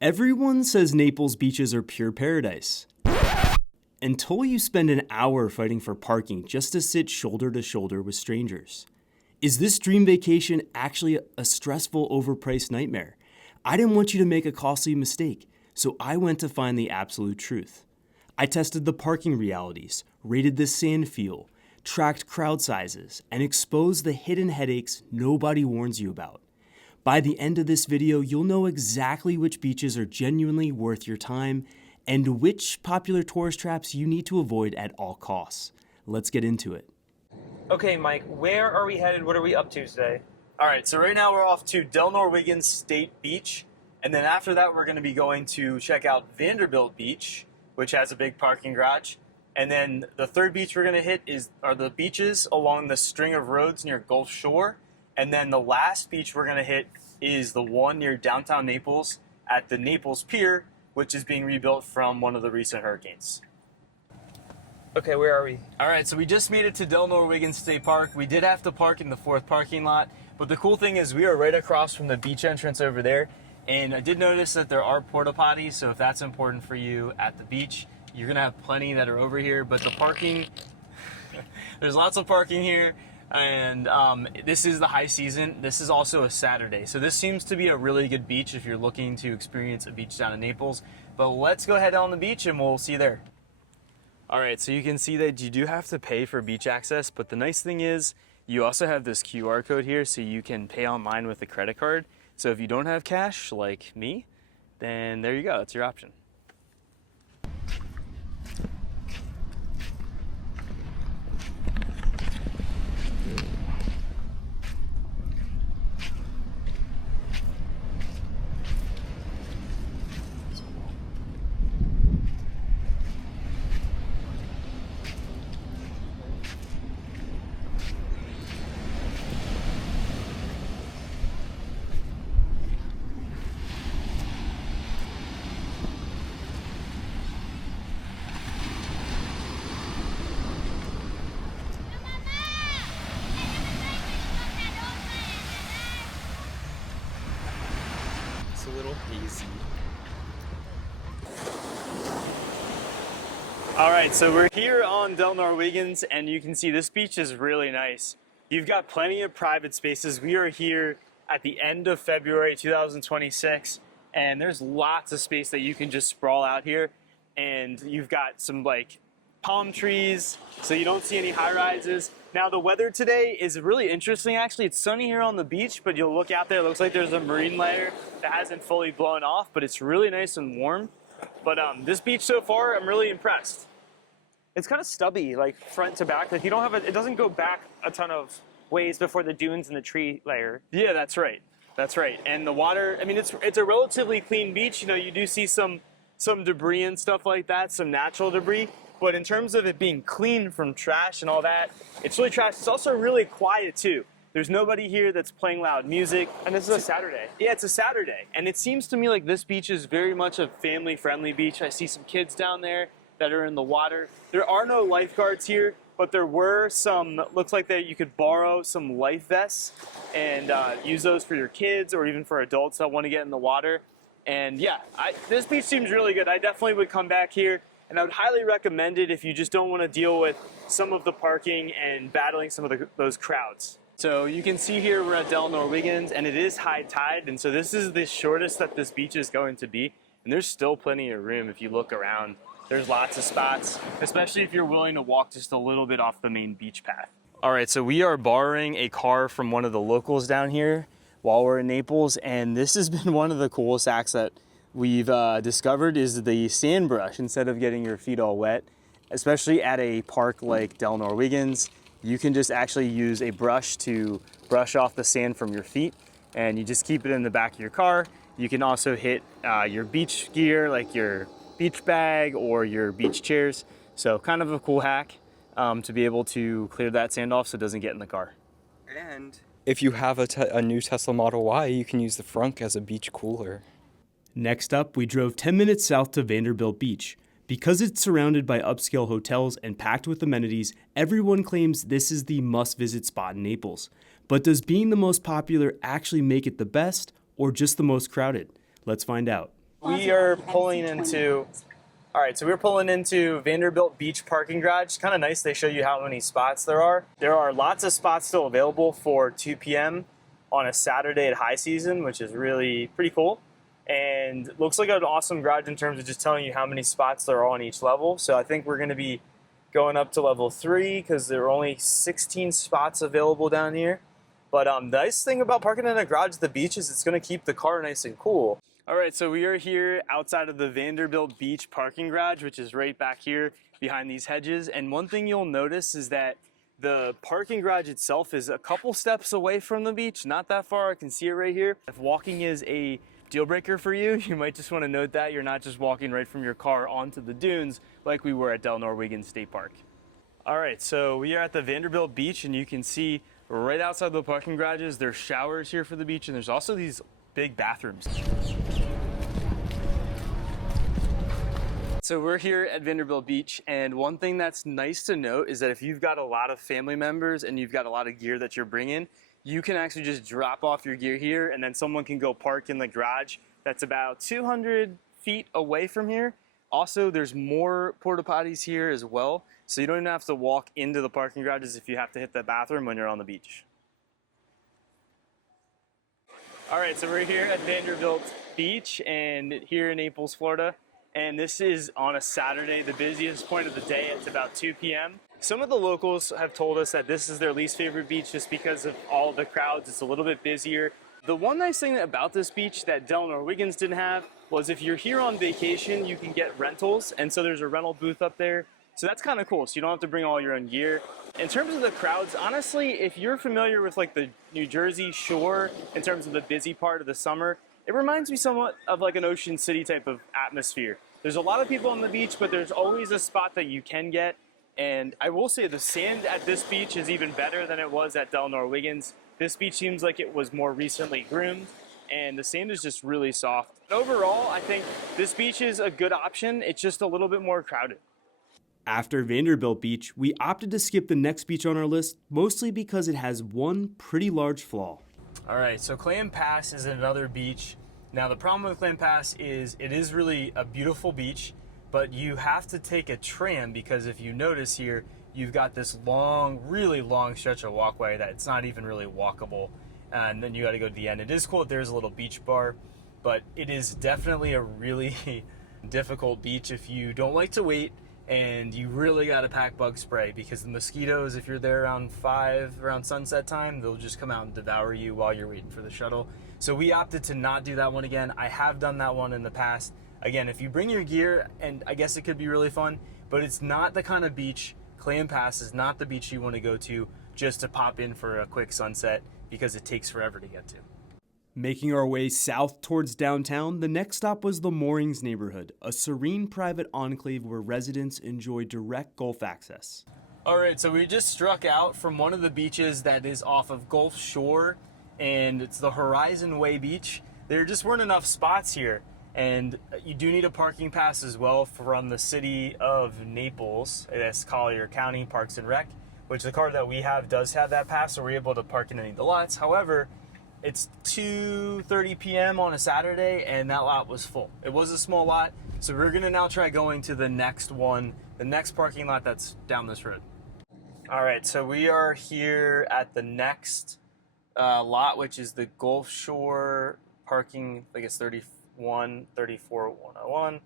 Everyone says Naples beaches are pure paradise. Until you spend an hour fighting for parking just to sit shoulder to shoulder with strangers. Is this dream vacation actually a stressful, overpriced nightmare? I didn't want you to make a costly mistake, so I went to find the absolute truth. I tested the parking realities, rated the sand feel, tracked crowd sizes, and exposed the hidden headaches nobody warns you about. By the end of this video, you'll know exactly which beaches are genuinely worth your time and which popular tourist traps you need to avoid at all costs. Let's get into it. Okay, Mike, where are we headed? What are we up to today? All right, so right now we're off to Delnor-Wiggins State Beach, and then after that we're going to be going to check out Vanderbilt Beach, which has a big parking garage. And then the third beach we're going to hit are the beaches along the string of roads near Gulf Shore. And then the last beach we're going to hit is the one near downtown Naples at the Naples Pier, which is being rebuilt from one of the recent hurricanes. Okay, where are we? All right, so we just made it to Delnor-Wiggins State Park. We did have to park in the fourth parking lot, but the cool thing is we are right across from the beach entrance over there. And I did notice that there are porta potties, so if that's important for you at the beach, you're gonna have plenty that are over here. But the parking, there's lots of parking here. And this is the high season. This is also a Saturday. So this seems to be a really good beach if you're looking to experience a beach down in Naples. But let's go head on the beach and we'll see you there. All right, so you can see that you do have to pay for beach access, but the nice thing is you also have this QR code here so you can pay online with a credit card. So if you don't have cash like me, then there you go, it's your option. A little hazy. All right, so we're here on Delnor-Wiggins, and you can see this beach is really nice. You've got plenty of private spaces. We are here at the end of February 2026, and there's lots of space that you can just sprawl out here. And you've got some like palm trees, so you don't see any high rises. Now the weather today is really interesting actually. It's sunny here on the beach, but you'll look out there, it looks like there's a marine layer that hasn't fully blown off, but it's really nice and warm. But this beach so far, I'm really impressed. It's kind of stubby, like front to back. Like you don't have it doesn't go back a ton of ways before the dunes and the tree layer. Yeah, that's right. That's right. And the water, I mean, it's a relatively clean beach. You know, you do see some debris and stuff like that, some natural debris. But in terms of it being clean from trash and all that, it's really trash. It's also really quiet too. There's nobody here that's playing loud music. And this is a Saturday. Yeah, it's a Saturday. And it seems to me like this beach is very much a family-friendly beach. I see some kids down there that are in the water. There are no lifeguards here, but there were some, looks like that you could borrow some life vests and use those for your kids or even for adults that want to get in the water. And yeah, this beach seems really good. I definitely would come back here. And I would highly recommend it if you just don't want to deal with some of the parking and battling some of those crowds. So you can see here we're at Delnor-Wiggins, and it is high tide, and so this is the shortest that this beach is going to be. And there's still plenty of room if you look around. There's lots of spots, especially if you're willing to walk just a little bit off the main beach path. All right, so we are borrowing a car from one of the locals down here while we're in Naples, and this has been one of the coolest acts that we've discovered is the sand brush instead of getting your feet all wet, especially at a park like Delnor-Wiggins. You can just actually use a brush to brush off the sand from your feet, and you just keep it in the back of your car. You can also hit your beach gear like your beach bag or your beach chairs. So kind of a cool hack to be able to clear that sand off so it doesn't get in the car. And if you have a new Tesla Model Y, you can use the frunk as a beach cooler. Next up, we drove 10 minutes south to Vanderbilt Beach. Because it's surrounded by upscale hotels and packed with amenities, everyone claims this is the must-visit spot in Naples. But does being the most popular actually make it the best, or just the most crowded? Let's find out. We are pulling into, all right, so we're pulling into Vanderbilt Beach parking garage. Kind of nice, they show you how many spots there are. There are lots of spots still available for 2 p.m. on a Saturday at high season, which is really pretty cool. And looks like an awesome garage in terms of just telling you how many spots there are on each level. So I think we're gonna be going up to level 3 because there are only 16 spots available down here. But the nice thing about parking in a garage at the beach is it's gonna keep the car nice and cool. All right, so we are here outside of the Vanderbilt Beach parking garage, which is right back here behind these hedges. And one thing you'll notice is that the parking garage itself is a couple steps away from the beach, not that far. I can see it right here. If walking is a deal breaker for you, you might just want to note that you're not just walking right from your car onto the dunes like we were at Delnor-Wiggins State Park. All right, so we are at the Vanderbilt Beach, and you can see right outside the parking garages, there's showers here for the beach, and there's also these big bathrooms. So we're here at Vanderbilt Beach, and one thing that's nice to note is that if you've got a lot of family members and you've got a lot of gear that you're bringing, you can actually just drop off your gear here, and then someone can go park in the garage that's about 200 feet away from here. Also, there's more porta potties here as well, so you don't even have to walk into the parking garages if you have to hit the bathroom when you're on the beach. All right, so we're here at Vanderbilt Beach and here in Naples, Florida. And this is on a Saturday, the busiest point of the day. It's about 2 p.m. Some of the locals have told us that this is their least favorite beach just because of all the crowds. It's a little bit busier. The one nice thing about this beach that Delnor-Wiggins didn't have was if you're here on vacation, you can get rentals. And so there's a rental booth up there. So that's kind of cool. So you don't have to bring all your own gear. In terms of the crowds, honestly, if you're familiar with like the New Jersey shore in terms of the busy part of the summer, it reminds me somewhat of like an Ocean City type of atmosphere. There's a lot of people on the beach, but there's always a spot that you can get. And I will say the sand at this beach is even better than it was at Delnor-Wiggins. This beach seems like it was more recently groomed, and the sand is just really soft. But overall, I think this beach is a good option. It's just a little bit more crowded. After Vanderbilt Beach, we opted to skip the next beach on our list, mostly because it has one pretty large flaw. All right, so Clam Pass is another beach. Now, the problem with Clam Pass is it is really a beautiful beach, but you have to take a tram because if you notice here, you've got this long, really long stretch of walkway that it's not even really walkable, and then you got to go to the end. It is cool that there's a little beach bar, but it is definitely a really difficult beach if you don't like to wait, and you really got to pack bug spray because the mosquitoes, if you're there around 5, around sunset time, they'll just come out and devour you while you're waiting for the shuttle. So we opted to not do that one again. I have done that one in the past. Again, if you bring your gear, and I guess it could be really fun, but it's not the kind of beach, Clam Pass is not the beach you want to go to just to pop in for a quick sunset because it takes forever to get to. Making our way south towards downtown, the next stop was the Moorings neighborhood, a serene private enclave where residents enjoy direct Gulf access. All right, so we just struck out from one of the beaches that is off of Gulf Shore, and it's the Horizon Way Beach. There just weren't enough spots here, and you do need a parking pass as well from the city of Naples. It's Collier County Parks and Rec, which the car that we have does have that pass, so we're able to park in any of the lots. However, it's 2:30 p.m. on a Saturday, and that lot was full. It was a small lot, so we're gonna now try going to the next one, the next parking lot that's down this road. All right, so we are here at the next lot, which is the Gulf Shore parking, I guess 34, 101.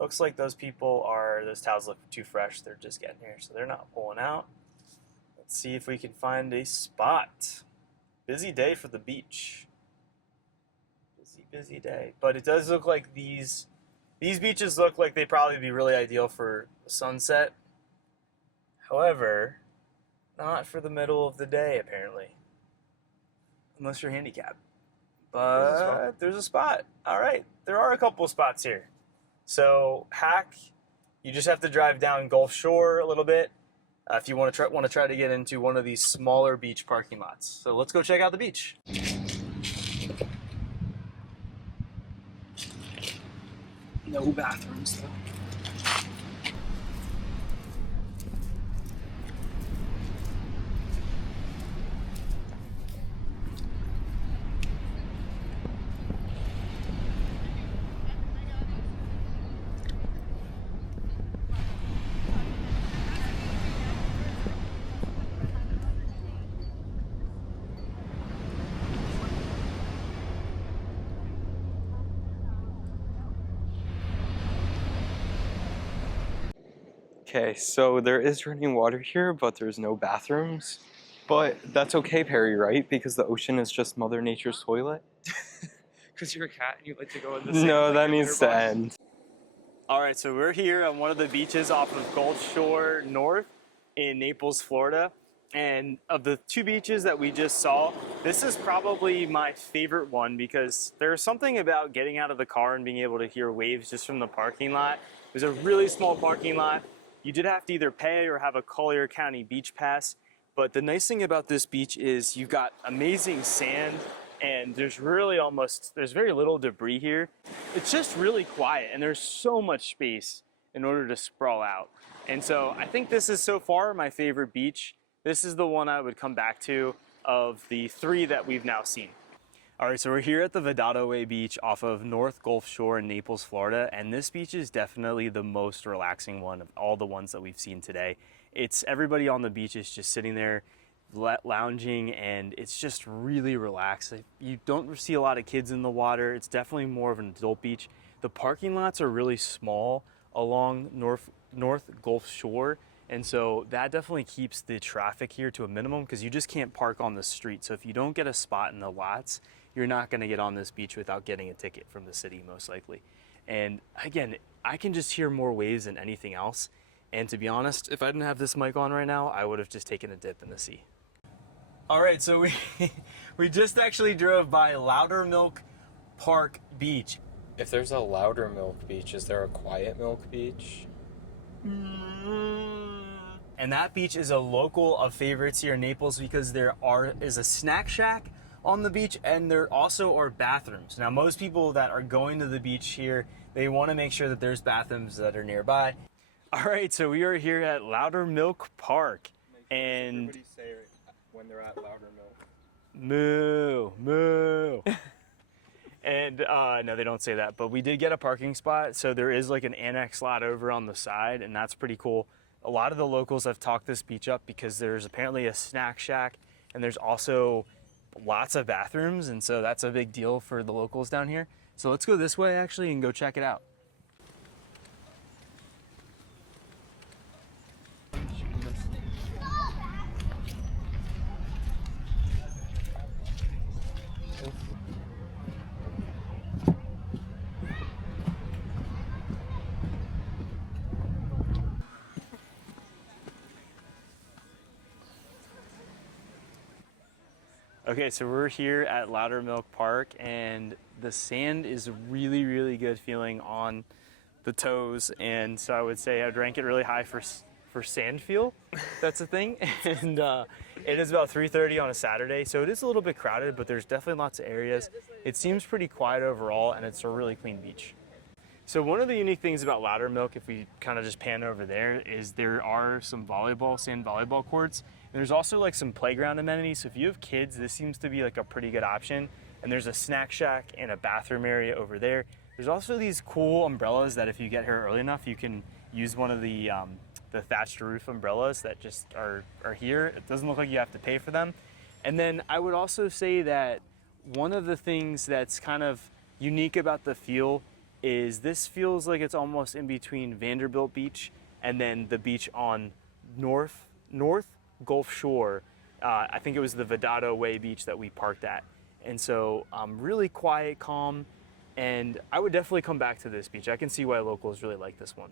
Looks like those towels look too fresh. They're just getting here, so they're not pulling out. Let's see if we can find a spot. Busy day for the beach. Busy day. But it does look like these beaches look like they'd probably be really ideal for sunset. However, not for the middle of the day, apparently. Unless you're handicapped. But there's a spot. All right. There are a couple spots here. So, hack, you just have to drive down Gulf Shore a little bit if you want to try to get into one of these smaller beach parking lots. So, let's go check out the beach. No bathrooms, though. Okay, so there is running water here, but there's no bathrooms. But that's okay, Perry, right? Because the ocean is just Mother Nature's toilet. Because you're a cat and you like to go in the sand. No, like that your needs litter to box. end. All right, so we're here on one of the beaches off of Gulf Shore North in Naples, Florida. And of the two beaches that we just saw, this is probably my favorite one because there's something about getting out of the car and being able to hear waves just from the parking lot. It was a really small parking lot. You did have to either pay or have a Collier County beach pass. But the nice thing about this beach is you've got amazing sand and there's very little debris here. It's just really quiet and there's so much space in order to sprawl out. And so I think this is so far my favorite beach. This is the one I would come back to of the three that we've now seen. All right, so we're here at the Vedado Way Beach off of North Gulf Shore in Naples, Florida, and this beach is definitely the most relaxing one of all the ones that we've seen today. It's everybody on the beach is just sitting there lounging, and it's just really relaxed. You don't see a lot of kids in the water. It's definitely more of an adult beach. The parking lots are really small along North Gulf Shore, and so that definitely keeps the traffic here to a minimum because you just can't park on the street. So if you don't get a spot in the lots, you're not going to get on this beach without getting a ticket from the city, most likely. And again, I can just hear more waves than anything else. And to be honest, if I didn't have this mic on right now, I would have just taken a dip in the sea. All right, so we just actually drove by Lowdermilk Park Beach. If there's a Lowdermilk beach, is there a Quiet Milk beach? And that beach is a local of favorites here in Naples because there is a snack shack on the beach and there also are bathrooms. Now, most people that are going to the beach here, they want to make sure that there's bathrooms that are nearby. All right, so we are here at Lowdermilk Park. And Everybody say it when they're at Lowdermilk. moo, moo. And no, they don't say that, but we did get a parking spot. So there is like an annex lot over on the side, and that's pretty cool. A lot of the locals have talked this beach up because there's apparently a snack shack and there's also lots of bathrooms. And so that's a big deal for the locals down here. So let's go this way actually and go check it out. Okay, so we're here at Lowdermilk Park and the sand is really, really good feeling on the toes. And so I would say I'd rank it really high for sand feel. That's a thing. And it is about 3:30 on a Saturday, so it is a little bit crowded, but there's definitely lots of areas. It seems pretty quiet overall and it's a really clean beach. So one of the unique things about Lowdermilk, if we kind of just pan over there, is there are some sand volleyball courts. And there's also like some playground amenities. So if you have kids, this seems to be like a pretty good option. And there's a snack shack and a bathroom area over there. There's also these cool umbrellas that if you get here early enough, you can use one of the thatched roof umbrellas that just are here. It doesn't look like you have to pay for them. And then I would also say that one of the things that's kind of unique about the feel is this feels like it's almost in between Vanderbilt Beach and then the beach on North Gulf Shore. I think it was the Vedado Way Beach that we parked at. And so really quiet, calm, and I would definitely come back to this beach. I can see why locals really like this one.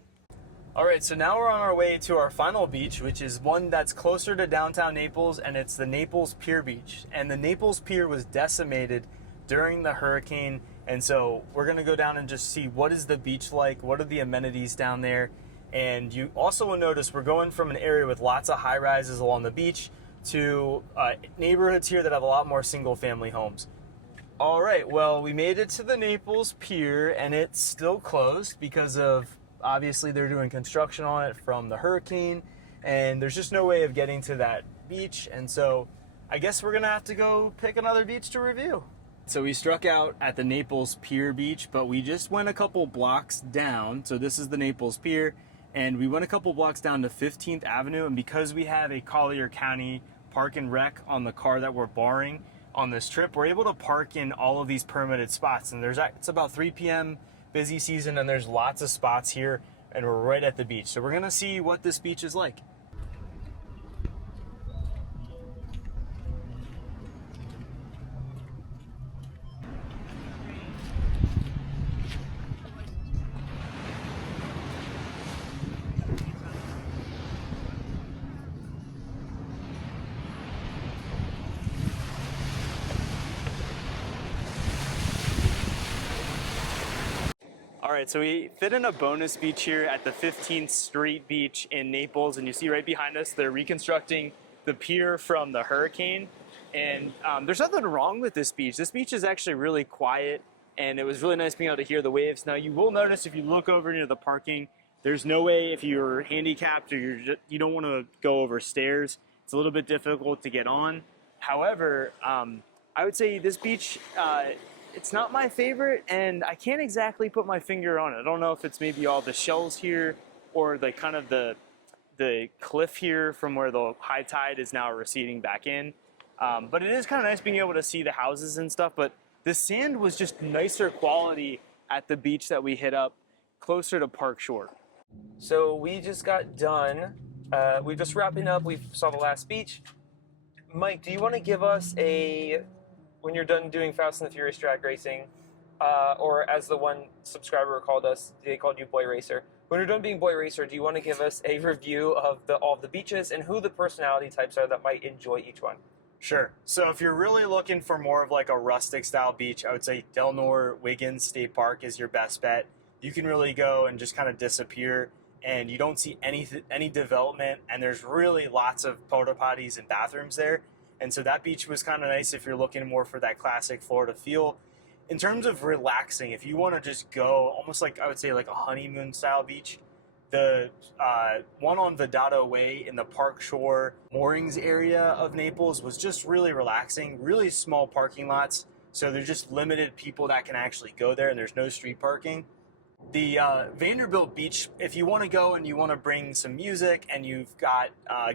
All right, so now we're on our way to our final beach, which is one that's closer to downtown Naples, and it's the Naples Pier Beach. And the Naples Pier was decimated during the hurricane, and so we're gonna go down and just see what is the beach like, what are the amenities down there. And you also will notice we're going from an area with lots of high rises along the beach to neighborhoods here that have a lot more single family homes. All right, well, we made it to the Naples Pier and it's still closed because of, obviously they're doing construction on it from the hurricane and there's just no way of getting to that beach. And so I guess we're gonna have to go pick another beach to review. So we struck out at the Naples Pier Beach, but we just went a couple blocks down. So this is the Naples Pier, and we went a couple blocks down to 15th Avenue, and because we have a Collier County park and rec on the car that we're borrowing on this trip, we're able to park in all of these permitted spots. And it's about 3 p.m. busy season, and there's lots of spots here and we're right at the beach. So we're gonna see what this beach is like. All right, so we fit in a bonus beach here at the 15th Street Beach in Naples, and you see right behind us, they're reconstructing the pier from the hurricane. And there's nothing wrong with this beach. This beach is actually really quiet, and it was really nice being able to hear the waves. Now, you will notice if you look over near the parking, there's no way if you're handicapped or you don't want to go over stairs. It's a little bit difficult to get on. However, I would say this beach, it's not my favorite, and I can't exactly put my finger on it. I don't know if it's maybe all the shells here or the kind of the cliff here from where the high tide is now receding back in. But it is kind of nice being able to see the houses and stuff, but the sand was just nicer quality at the beach that we hit up closer to Park Shore. So we just got done. We're just wrapping up. We saw the last beach. Mike, do you want to give us when you're done doing Fast and the Furious drag racing, or as the one subscriber called us, they called you Boy Racer. When you're done being Boy Racer, do you want to give us a review of all the beaches and who the personality types are that might enjoy each one? Sure. So if you're really looking for more of like a rustic style beach, I would say Delnor-Wiggins State Park is your best bet. You can really go and just kind of disappear, and you don't see any development, and there's really lots of porta potties and bathrooms there. And so that beach was kind of nice if you're looking more for that classic Florida feel. In terms of relaxing, if you want to just go almost like, I would say like a honeymoon style beach, the one on Vedado Way in the Park Shore Moorings area of Naples was just really relaxing, really small parking lots. So there's just limited people that can actually go there, and there's no street parking. The Vanderbilt Beach, if you want to go and you want to bring some music and you've got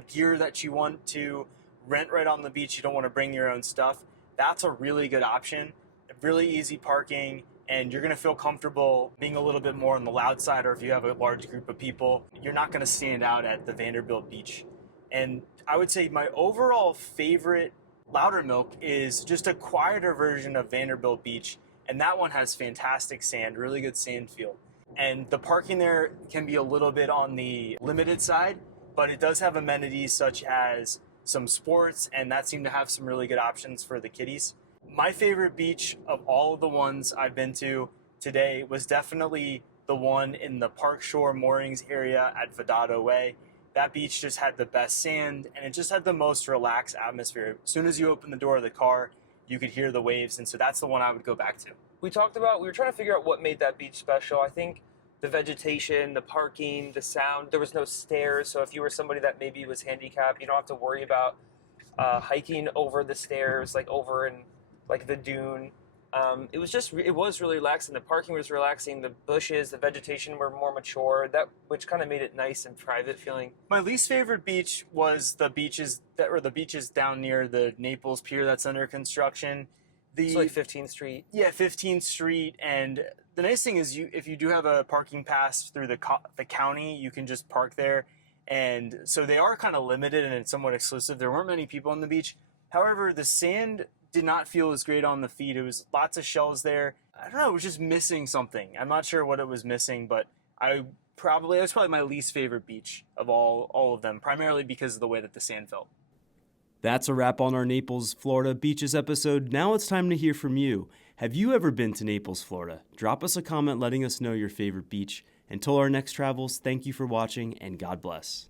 gear that you want to rent right on the beach, you don't want to bring your own stuff, that's a really good option. Really easy parking, and you're going to feel comfortable being a little bit more on the loud side, or if you have a large group of people, you're not going to stand out at the Vanderbilt Beach. And I would say my overall favorite Lowdermilk is just a quieter version of Vanderbilt Beach, and that one has fantastic sand, really good sand feel. And the parking there can be a little bit on the limited side, but it does have amenities such as some sports, and that seemed to have some really good options for the kiddies. My favorite beach of all of the ones I've been to today was definitely the one in the Park Shore Moorings area at Vedado Way. That beach just had the best sand, and it just had the most relaxed atmosphere. As soon as you open the door of the car, you could hear the waves, and so that's the one I would go back to. We were trying to figure out what made that beach special. I think the vegetation, the parking, the sound, there was no stairs, so if you were somebody that maybe was handicapped, you don't have to worry about hiking over the stairs, like over in like the dune. It was really relaxing. The parking was relaxing. The bushes, the vegetation were more mature, which kind of made it nice and private feeling. My least favorite beach was the beaches down near the Naples Pier that's under construction. It's like 15th Street. Yeah, 15th Street. And the nice thing is, if you do have a parking pass through the county, you can just park there. And so they are kind of limited and it's somewhat exclusive. There weren't many people on the beach. However, the sand did not feel as great on the feet. It was lots of shells there. I don't know, it was just missing something. I'm not sure what it was missing, but it was probably my least favorite beach of all of them, primarily because of the way that the sand felt. That's a wrap on our Naples, Florida beaches episode. Now it's time to hear from you. Have you ever been to Naples, Florida? Drop us a comment letting us know your favorite beach. Until our next travels, thank you for watching, and God bless.